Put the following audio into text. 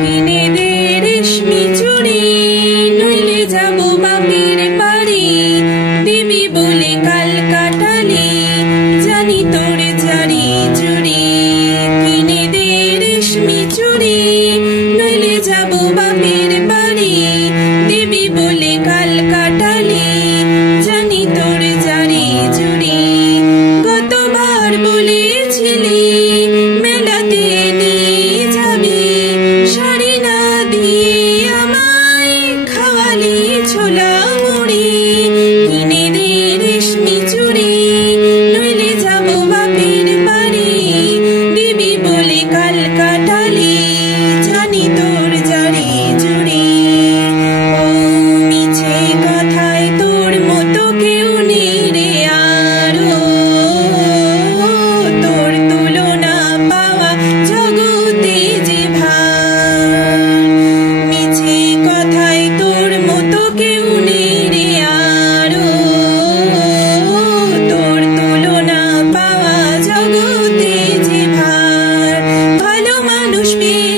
কিনে দে রেশমি চুড়ি, নইলে যাবো বাপের বাড়ি। দিবি বলে কাল কাটালি, জানি তোর জারি জুড়ি। কিনে দে রেশমি চুড়ি, নইলে যাবো বাপের বাড়ি। দিবি বলে কাল কাটালি, জানি তোর জারি জুড়ি। গতবার বলেছিলি মেলাতে নিয়ে যাবি, শাড়ি না দিয়ে আমায় খাওয়ালি ছোলা মুড়ি। কিনে দে রেশমি চুড়ি, নইলে যাবো বাপের বাড়ি। দিবি বলে কাল কাটালি, জানি তোর জারি জুড়ি। ও মিছে কথায় তোর মতো কেউ নেই রে আরো, তোর তুলনা পাওয়া জগতে যে ভার। মিছে কথায় তোর মতো কেউ নেই রে আরো, তোর তুলনা পাওয়া জগতে যে ভার। ভালো মানুষ পেয়ে